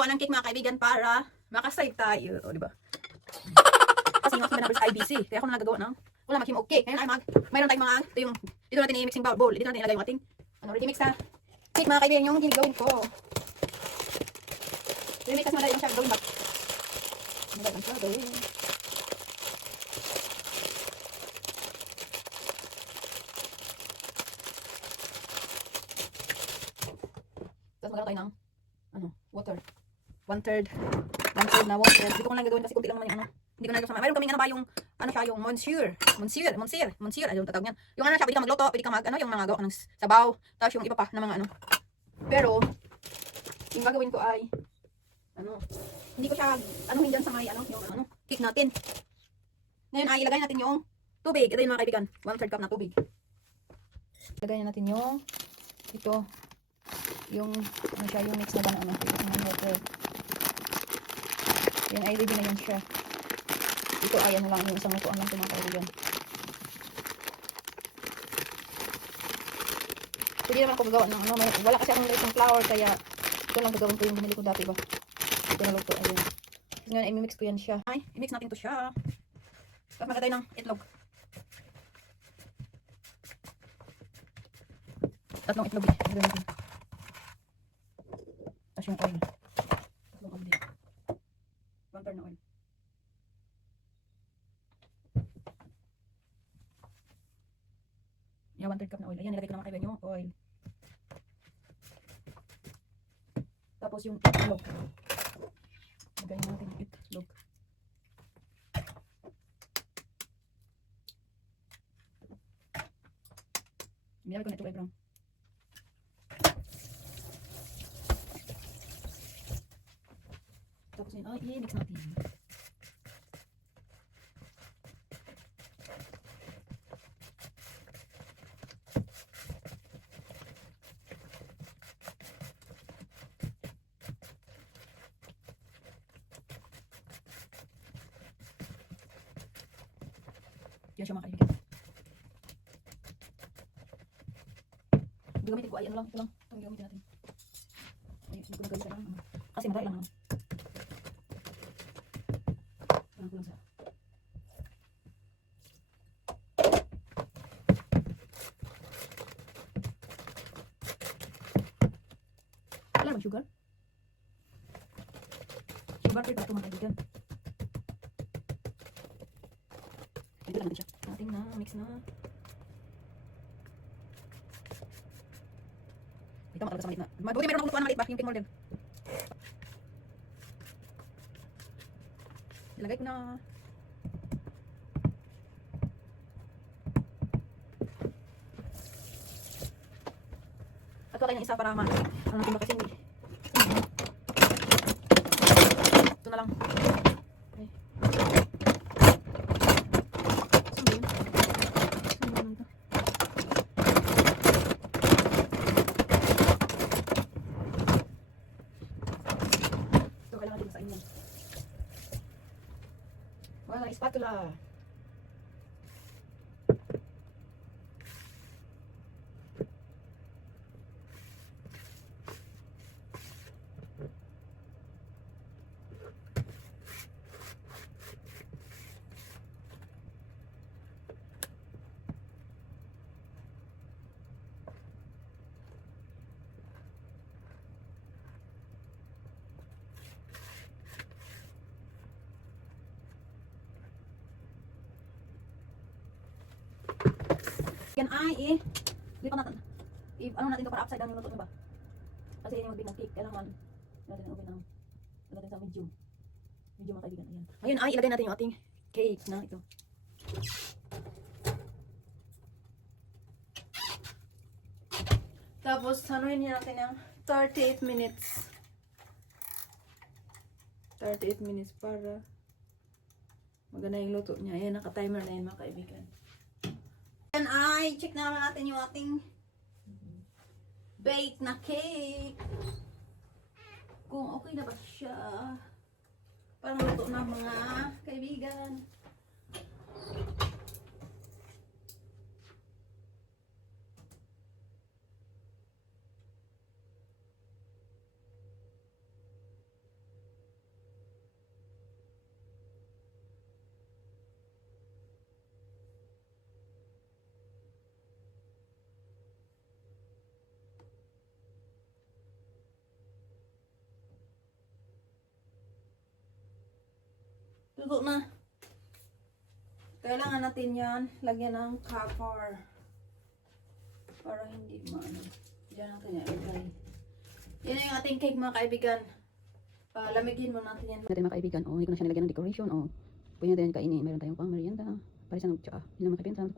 gagawa ng cake mga kaibigan para makasave tayo. O, diba? Kasi yung aking number sa IBC. Kaya ako na nagagawa ng wala maghim okay. Ngayon ay mayroon tayong mga, dito natin i-mixing bowl. Dito natin ilagay yung ating, ready mix na cake mga kaibigan yung ginagawin ko. Ready mix kasi madali lang siya gawin ba? Madali lang siya gawin. Tapos magkakaroon tayo ng, water. One-third na water. Dito ko lang gagawin kasi kunti lang naman yung hindi ko na gagawin. Mayroon kaming yung siya, yung monsieur. Ayun tatawag niyan. Yung siya, pwede ka magluto, pwede ka yung mga gawa ka ng sabaw. Tapos yung iba pa na mga Pero, yung gagawin ko ay, hindi ko siya, dyan sa may, yung cake natin. Ngayon ay ilagay natin yung tubig. Ito yung mga kaibigan, 1/3 cup na tubig. Ilagay natin yung, yung mix na ba yung water. Yan ay ready na yan siya. Ito ay lang yung isang lutuan lang ito mga kaibigan. Pwede naman ako gagawa ng wala kasi akong litong flour kaya ito lang gagawin ko yung binili ko dati ba. Ito na luto ayun. Ngayon ay mix ko yan siya. Ay, i-mix natin to siya. Tapos magkatay ng itlog. Tatlong itlog. Tapos yung oil. Tatlong oil dito. 1/3 na oil. Yan, 1/3 cup na oil. Ayan, nilagay ko naman kayo yung oil. Tapos yung itlog. Lagay natin yung itlog. Nilagay ko na itlog ay brown. Tapos yun, i-mix natin. Yan siya mga kaibigan. Gagamitin ko ay ito lang. Ito gagamitin natin. Ay, hindi ko nagagamitin lang. Kasi madali lang naman. Parang kulang sa. Wala bang sugar? Sugar free para ito mga kaibigan. Ito lang natin siya. Ating na, mix na. Ito makalabas sa maliit na. Mabuti meron akong lutuan na maliit ba? Yung pink molded. Ilagay ko na. At ko kayo ng isa para natin ba kasi hindi. Ito na lang. Okay. Wala, spatula. Yan ay lipat natin. Natin ito para upside down yung luto nyo ba? Kasi yan yung magbig ng cake. Kailangan natin ang oven ng natin sa medium. Medium mga kaibigan. Ayan. Ngayon ay ilagay natin yung ating cake na ito. Tapos sanuhin natin ng 38 minutes. 38 minutes para maganda yung luto niya. Ayan, naka-timer na yan mga kaibigan. Yan ay, check na naman natin yung ating bake na cake. Kung okay na ba siya. Parang luto na mga kaibigan. Luto na. Kailangan natin yan, lagyan ng cover. Para hindi maano. Diyan natin yan ilagay. Yan na yung ating cake mga kaibigan. Lamigin mo natin yan. Natin mga kaibigan, hindi ko na siya nilagyan ng decoration. Pwede natin kainin. Meron tayong pang merienda. Para sa tsaka. Hindi na makipinsan.